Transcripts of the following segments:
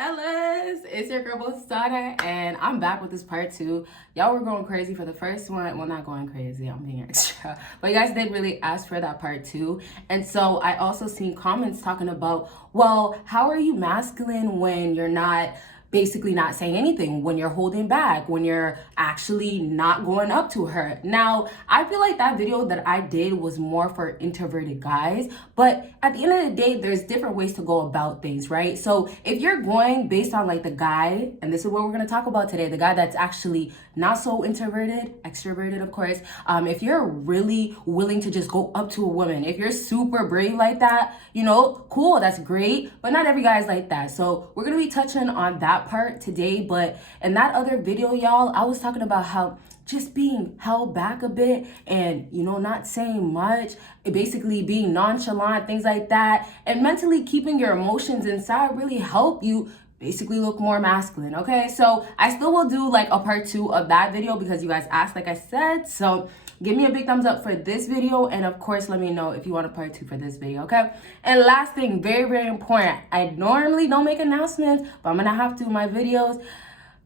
fellas? It's your girl BBossArmy, and I'm back with this part 2. Y'all were going crazy for the first one. Well, not going crazy, I'm being extra, but you guys did really ask for that part 2. And so I also seen comments talking about, well, how are you masculine when you're not basically not saying anything, when you're holding back, when you're actually not going up to her? Now, I feel like that video that I did was more for introverted guys, but at the end of the day, there's different ways to go about things, right? So if you're going based on like the guy, and this is what we're gonna talk about today, the guy that's actually not so introverted, extroverted, of course, if you're really willing to just go up to a woman, if you're super brave like that, you know, cool, that's great, but not every guy is like that. So we're gonna be touching on that part today. But in that other video, y'all, I was talking about how just being held back a bit and, you know, not saying much, basically being nonchalant, things like that, and mentally keeping your emotions inside really help you basically look more masculine. Okay, so I still will do like a part 2 of that video because you guys asked, like I said. So give me a big thumbs up for this video, and of course let me know if you want a part 2 for this video. Okay, and last thing, very, very important, I normally don't make announcements, but I'm gonna have to in my videos.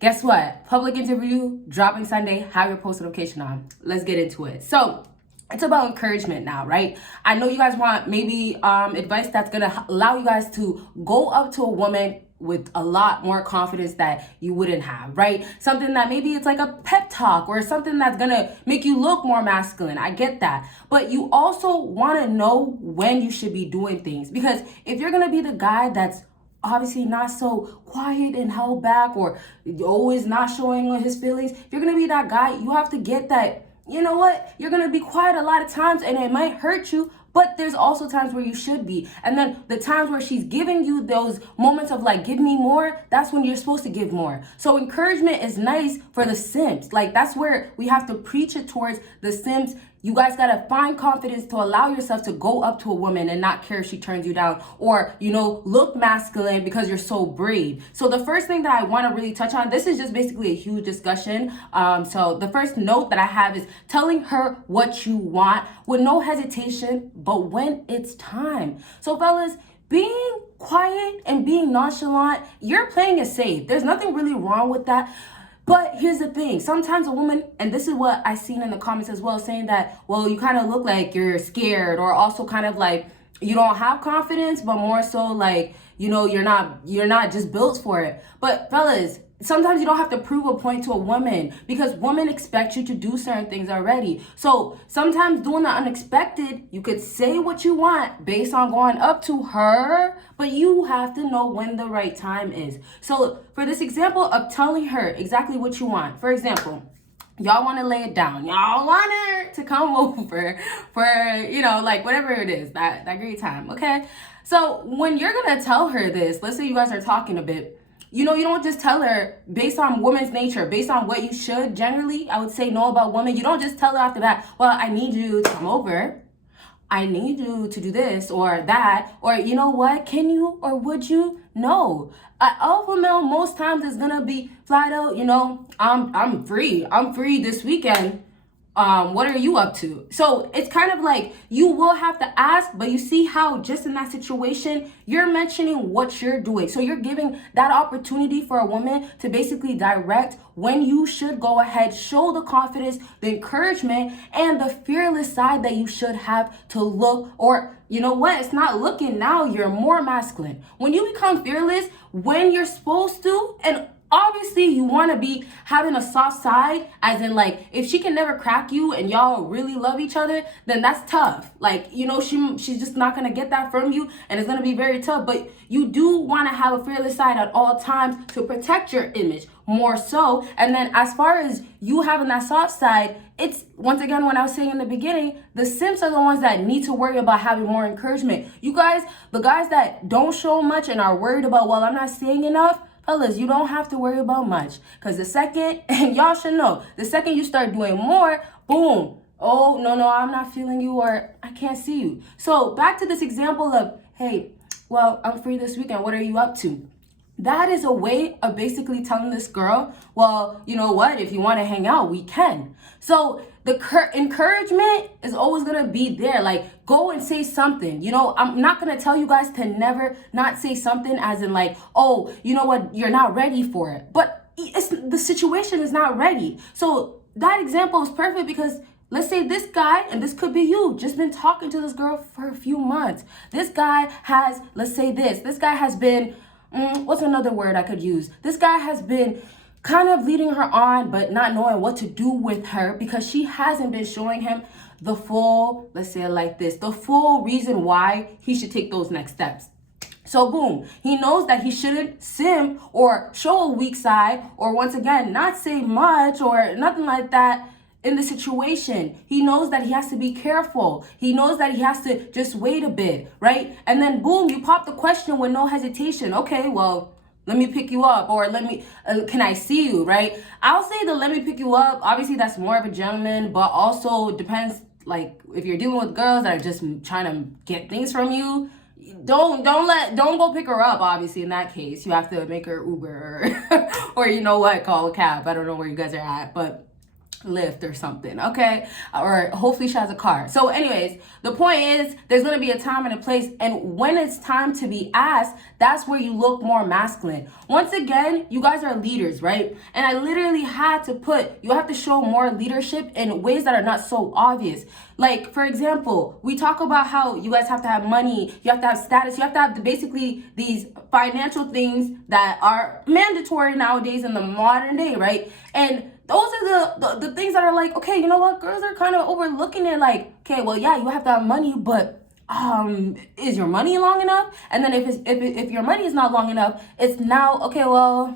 Guess what? Public interview dropping Sunday. Have your post notification on. Let's get into it. So it's about encouragement now, right? I know you guys want maybe advice that's gonna allow you guys to go up to a woman with a lot more confidence that you wouldn't have, right? Something that maybe it's like a pep talk or something that's gonna make you look more masculine. I get that. But you also wanna know when you should be doing things, because if you're gonna be the guy that's obviously not so quiet and held back, or always not showing his feelings, if you're gonna be that guy, you have to get that, you know what, you're gonna be quiet a lot of times and it might hurt you, but there's also times where you should be. And then the times where she's giving you those moments of like, give me more, that's when you're supposed to give more. So encouragement is nice for the simps. Like, that's where we have to preach it towards the simps. You guys gotta find confidence to allow yourself to go up to a woman and not care if she turns you down, or, you know, look masculine because you're so brave. So the first thing that I wanna really touch on, this is just basically a huge discussion. So the first note that I have is telling her what you want with no hesitation, but when it's time. So fellas, being quiet and being nonchalant, you're playing it safe. There's nothing really wrong with that. But here's the thing, sometimes a woman, and this is what I seen in the comments as well, saying that, well, you kind of look like you're scared, or also kind of like you don't have confidence, but more so like, you know, you're not just built for it. But fellas, sometimes you don't have to prove a point to a woman, because women expect you to do certain things already. So sometimes doing the unexpected, you could say what you want based on going up to her, but you have to know when the right time is. So for this example of telling her exactly what you want, for example, y'all want to lay it down. Y'all want her to come over for, you know, like whatever it is, that great time, okay? So when you're going to tell her this, let's say you guys are talking a bit, you know, you don't just tell her based on women's nature, based on what you should generally, I would say, know about women. You don't just tell her off the bat, well, I need you to come over. I need you to do this or that, or you know what, can you or would you? No. An alpha male most times is gonna be flat out, you know, I'm free this weekend. What are you up to? So it's kind of like you will have to ask, but you see how just in that situation, you're mentioning what you're doing. So you're giving that opportunity for a woman to basically direct when you should go ahead, show the confidence, the encouragement, and the fearless side that you should have to look, or you know what, it's not looking now, you're more masculine. When you become fearless, when you're supposed to, and obviously you want to be having a soft side, as in like if she can never crack you and y'all really love each other, then that's tough. Like, you know, she's just not going to get that from you, and it's going to be very tough. But you do want to have a fearless side at all times to protect your image more so. And then as far as you having that soft side, it's once again, when I was saying in the beginning, the simps are the ones that need to worry about having more encouragement. You guys, the guys that don't show much and are worried about, well, I'm not saying enough, fellas, you don't have to worry about much, because the second, and y'all should know, the second you start doing more, boom, oh, no, I'm not feeling you, or I can't see you. So back to this example of, hey, well, I'm free this weekend, what are you up to? that is a way of basically telling this girl, well, you know what, if you want to hang out, we can. So the encouragement is always going to be there. Like, go and say something. You know, I'm not going to tell you guys to never not say something, as in like, oh, you know what, you're not ready for it. But the situation is not ready. So that example is perfect, because let's say this guy, and this could be you, just been talking to this girl for a few months. This guy has, let's say this guy has been, what's another word I could use? This guy has been kind of leading her on, but not knowing what to do with her, because she hasn't been showing him the full, let's say it like this, the full reason why he should take those next steps. So boom, he knows that he shouldn't sim or show a weak side, or once again, not say much or nothing like that in the situation. He knows that he has to be careful. He knows that he has to just wait a bit, right? And then boom, you pop the question with no hesitation. Okay, well, let me pick you up, or let me, can I see you, right? I'll say the let me pick you up. Obviously, that's more of a gentleman, but also depends, like, if you're dealing with girls that are just trying to get things from you, don't go pick her up. Obviously, in that case, you have to make her Uber or you know what, call a cab. I don't know where you guys are at, but Lyft or something, okay? Or hopefully she has a car. So anyways, the point is, there's going to be a time and a place, and when it's time to be asked, that's where you look more masculine. Once again, you guys are leaders, right? And I literally had to put, you have to show more leadership in ways that are not so obvious. Like, for example, we talk about how you guys have to have money, you have to have status, you have to have basically these financial things that are mandatory nowadays in the modern day, right? And those are the things that are like, okay, you know what, girls are kind of overlooking it, like, okay, well, yeah, you have to have money, but is your money long enough? And then if your money is not long enough, it's now, okay, well,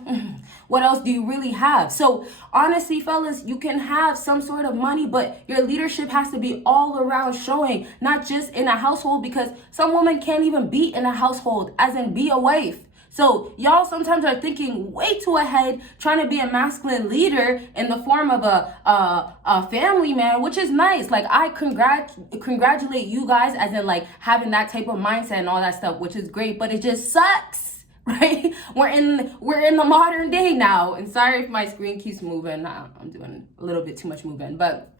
what else do you really have? So honestly, fellas, you can have some sort of money, but your leadership has to be all around showing, not just in a household, because some women can't even be in a household, as in be a wife. So y'all sometimes are thinking way too ahead, trying to be a masculine leader in the form of a family man, which is nice. Like, I congratulate you guys, as in like having that type of mindset and all that stuff, which is great, but it just sucks, right? We're in the modern day now. And sorry if my screen keeps moving. I'm doing a little bit too much moving, but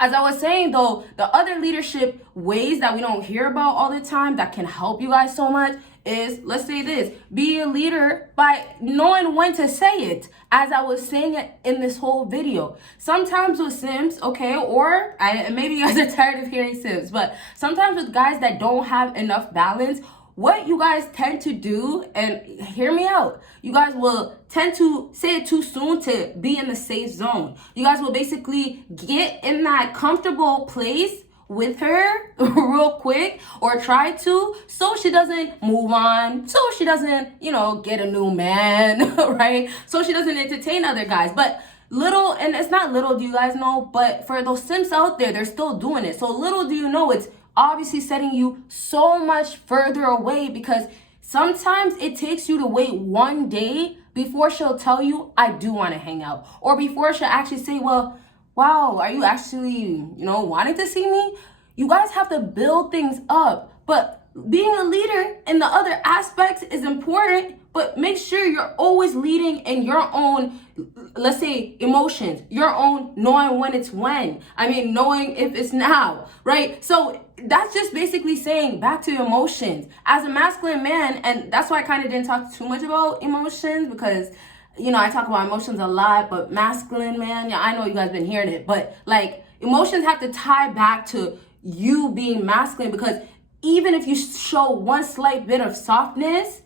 as I was saying though, the other leadership ways that we don't hear about all the time that can help you guys so much is, let's say this, be a leader by knowing when to say it, as I was saying it in this whole video. Sometimes with sims, okay, or maybe you guys are tired of hearing sims, but sometimes with guys that don't have enough balance, what you guys tend to do, and hear me out, you guys will tend to say it too soon to be in the safe zone. You guys will basically get in that comfortable place with her real quick, or try to, so she doesn't move on, so she doesn't, you know, get a new man, right? So she doesn't entertain other guys. But little, and it's not little, do you guys know, but for those simps out there, they're still doing it. So little do you know, it's obviously setting you so much further away, because sometimes it takes you to wait one day before she'll tell you, I do want to hang out, or before she'll actually say, well, wow, are you actually, you know, wanting to see me? You guys have to build things up. But being a leader in the other aspects is important, but make sure you're always leading in your own, let's say, emotions, your own knowing when it's when. I mean, knowing if it's now, right? So that's just basically saying, back to emotions. As a masculine man, and that's why I kind of didn't talk too much about emotions, because, you know, I talk about emotions a lot, but masculine man, yeah, I know you guys been hearing it, but like, emotions have to tie back to you being masculine, because even if you show one slight bit of softness,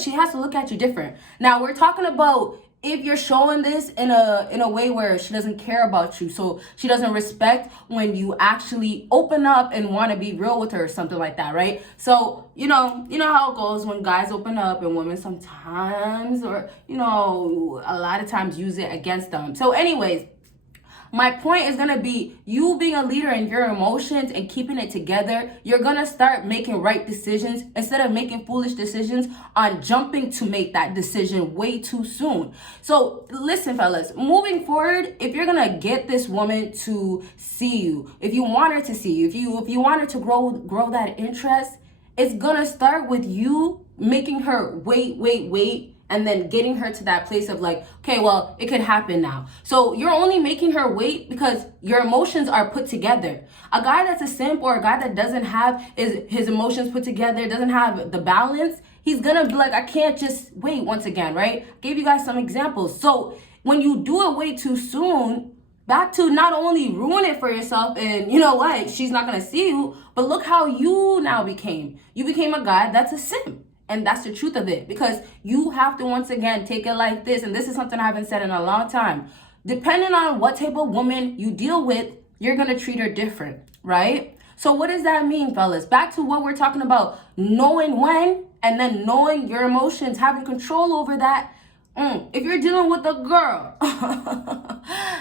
she has to look at you different. Now, we're talking about if you're showing this in a way where she doesn't care about you, so she doesn't respect when you actually open up and want to be real with her or something like that, right? So, you know how it goes when guys open up, and women sometimes, or, you know, a lot of times use it against them. So anyways, my point is going to be, you being a leader in your emotions and keeping it together, you're going to start making right decisions instead of making foolish decisions on jumping to make that decision way too soon. So listen, fellas, moving forward, if you're going to get this woman to see you, if you want her to see you, if you want her to grow that interest, it's going to start with you making her wait, and then getting her to that place of like, okay, well, it could happen now. So you're only making her wait because your emotions are put together. A guy that's a simp, or a guy that doesn't have his emotions put together, doesn't have the balance, he's gonna be like, I can't just wait once again, right? Gave you guys some examples. So when you do it way too soon, back to not only ruin it for yourself, and you know what, she's not gonna see you, but look how you now became. You became a guy that's a simp. And that's the truth of it, because you have to, once again, take it like this. And this is something I haven't said in a long time. Depending on what type of woman you deal with, you're going to treat her different, right? So what does that mean, fellas? Back to what we're talking about, knowing when, and then knowing your emotions, having control over that. If you're dealing with a girl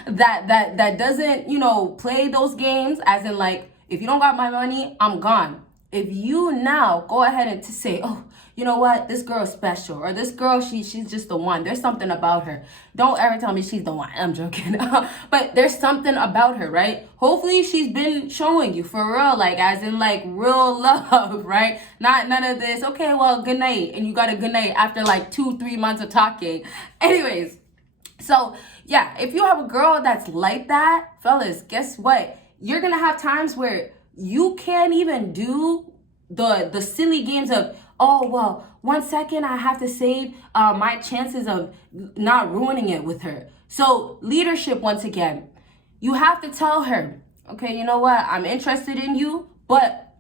that doesn't, play those games, as in like, if you don't got my money, I'm gone. If you now go ahead and to say, oh, you know what, this girl is special, or this girl, she's just the one. There's something about her. Don't ever tell me she's the one. I'm joking. But there's something about her, right? Hopefully she's been showing you for real, like as in like real love, right? Not none of this, okay, well, good night. And you got a good night after like 2-3 months of talking. Anyways, so yeah, if you have a girl that's like that, fellas, guess what? You're going to have times where you can't even do the silly games of, oh, well, 1 second, I have to save my chances of not ruining it with her. So leadership, once again, you have to tell her, okay, you know what? I'm interested in you, but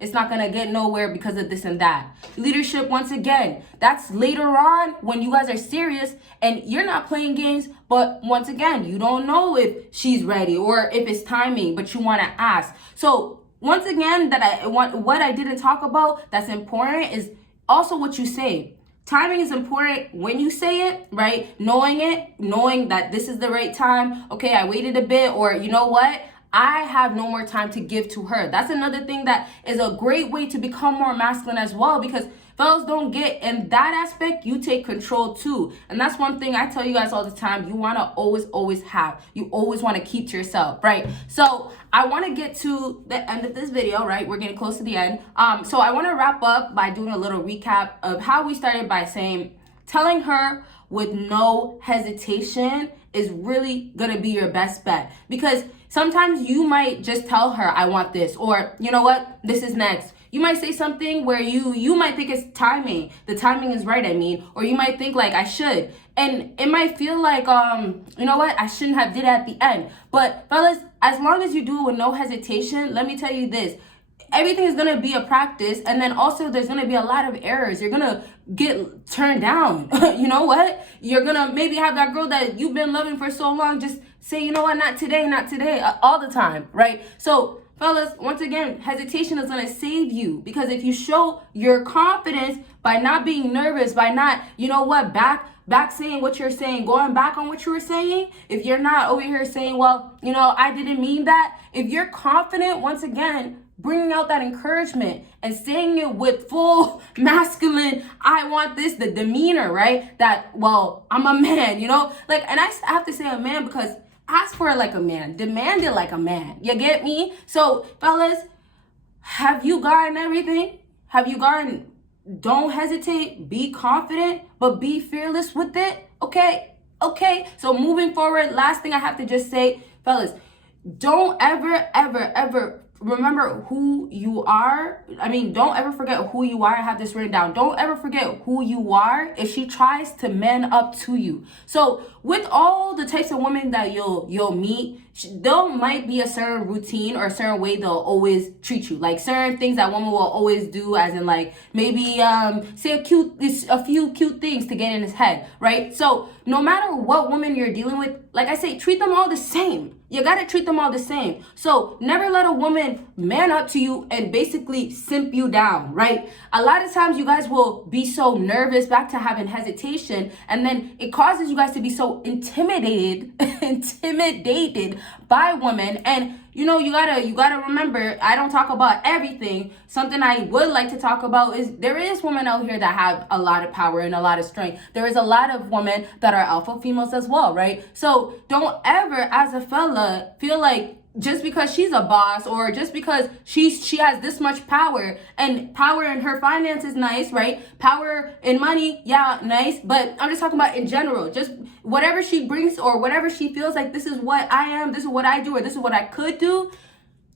it's not going to get nowhere because of this and that. Leadership, once again, that's later on when you guys are serious and you're not playing games. But once again, you don't know if she's ready or if it's timing, but you want to ask. So once again, what I didn't talk about that's important is also what you say. Timing is important when you say it, right? Knowing that this is the right time. Okay, I waited a bit, or you know what? I have no more time to give to her. That's another thing that is a great way to become more masculine as well, because fellas don't get in that aspect. You take control too. And that's one thing I tell you guys all the time. You want to always have. You always want to keep to yourself, right? So I want to get to the end of this video, right? We're getting close to the end. So I want to wrap up by doing a little recap of how we started by saying, telling her with no hesitation is really going to be your best bet, because sometimes you might just tell her, I want this, or you know what, this is next. You might say something where you might think it's timing. The timing is right, I mean. Or you might think like, I should. And it might feel like, you know what, I shouldn't have did it at the end. But fellas, as long as you do it with no hesitation, let me tell you this. Everything is going to be a practice. And then also there's going to be a lot of errors. You're going to get turned down. You know what? You're going to maybe have that girl that you've been loving for so long just say, you know what, not today, all the time, right? So fellas, once again, hesitation is going to save you, because if you show your confidence by not being nervous, by not, you know what, back saying what you're saying, going back on what you were saying, if you're not over here saying, well, you know, I didn't mean that. If you're confident, once again, bringing out that encouragement and saying it with full masculine, I want this, the demeanor, right? That, well, I'm a man, you know, like, and I have to say a man because ask for it like a man, demand it like a man. You get me? So, fellas, have you gotten everything? Have you gotten, don't hesitate, be confident, but be fearless with it, okay? Okay, so moving forward, last thing I have to just say, fellas, don't ever remember who you are. I mean, don't ever forget who you are. I have this written down. Don't ever forget who you are if she tries to man up to you. So with all the types of women that you'll meet, there might be a certain routine or a certain way they'll always treat you. Like certain things that women will always do, as in like maybe say a few cute things to get in his head, right? So no matter what woman you're dealing with, like I say, treat them all the same. You gotta treat them all the same. So never let a woman man up to you and basically simp you down, right? A lot of times you guys will be so nervous, back to having hesitation, and then it causes you guys to be so intimidated by women. And you know, you gotta remember, I don't talk about everything. Something I would like to talk about is there is women out here that have a lot of power and a lot of strength. There is a lot of women that are alpha females as well, right? So don't ever, as a fella, feel like just because she's a boss, or just because she has this much power, and power in her finances, nice, right? Power in money, yeah, nice. But I'm just talking about in general, just whatever she brings, or whatever she feels like, this is what I am, this is what I do, or this is what I could do.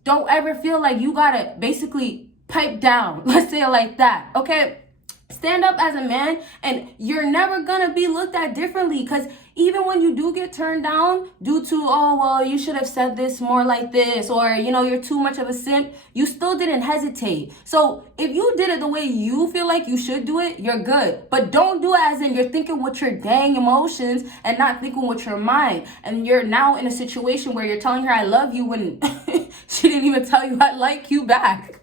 Don't ever feel like you gotta basically pipe down. Let's say it like that, okay? Stand up as a man, and you're never gonna be looked at differently, because even when you do get turned down due to, oh, well, you should have said this more like this, or, you know, you're too much of a simp, you still didn't hesitate. So if you did it the way you feel like you should do it, you're good. But don't do it as in you're thinking with your dang emotions and not thinking with your mind. And you're now in a situation where you're telling her I love you when she didn't even tell you I like you back.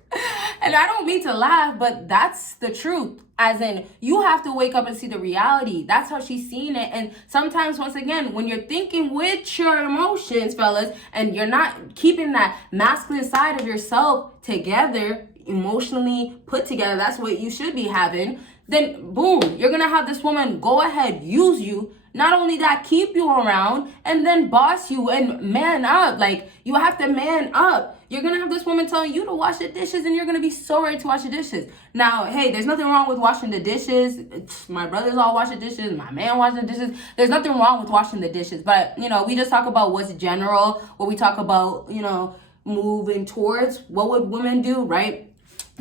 And I don't mean to laugh, but that's the truth. As in, you have to wake up and see the reality. That's how she's seeing it. And sometimes, once again, when you're thinking with your emotions, fellas, and you're not keeping that masculine side of yourself together, emotionally put together, that's what you should be having, then boom, you're gonna have this woman go ahead, use you. Not only that, keep you around, and then boss you and man up. Like, you have to man up. You're gonna have this woman telling you to wash the dishes, and you're gonna be so ready to wash the dishes. Now, hey, there's nothing wrong with washing the dishes. My brothers all wash the dishes. My man washing the dishes. There's nothing wrong with washing the dishes. But, you know, we just talk about what's general. What we talk about, you know, moving towards. What would women do, right?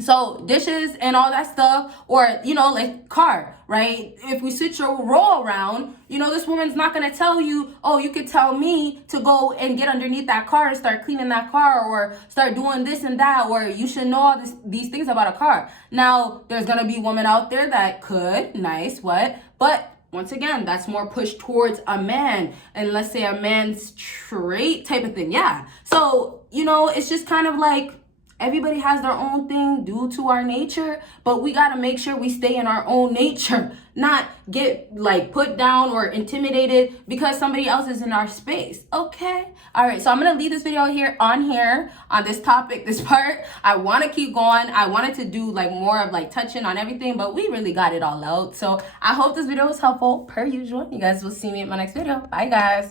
So dishes and all that stuff, or, you know, like car, right? If we switch your role around, you know, this woman's not going to tell you, oh, you could tell me to go and get underneath that car and start cleaning that car, or start doing this and that, or you should know all these things about a car. Now, there's going to be women out there that could, nice, what? But once again, that's more pushed towards a man, and let's say a man's trait type of thing. Yeah. So, you know, it's just kind of like, everybody has their own thing due to our nature, but we got to make sure we stay in our own nature, not get like put down or intimidated because somebody else is in our space. Okay. All right. So I'm going to leave this video on this topic, this part. I want to keep going. I wanted to do like more of like touching on everything, but we really got it all out. So I hope this video was helpful per usual. You guys will see me in my next video. Bye guys.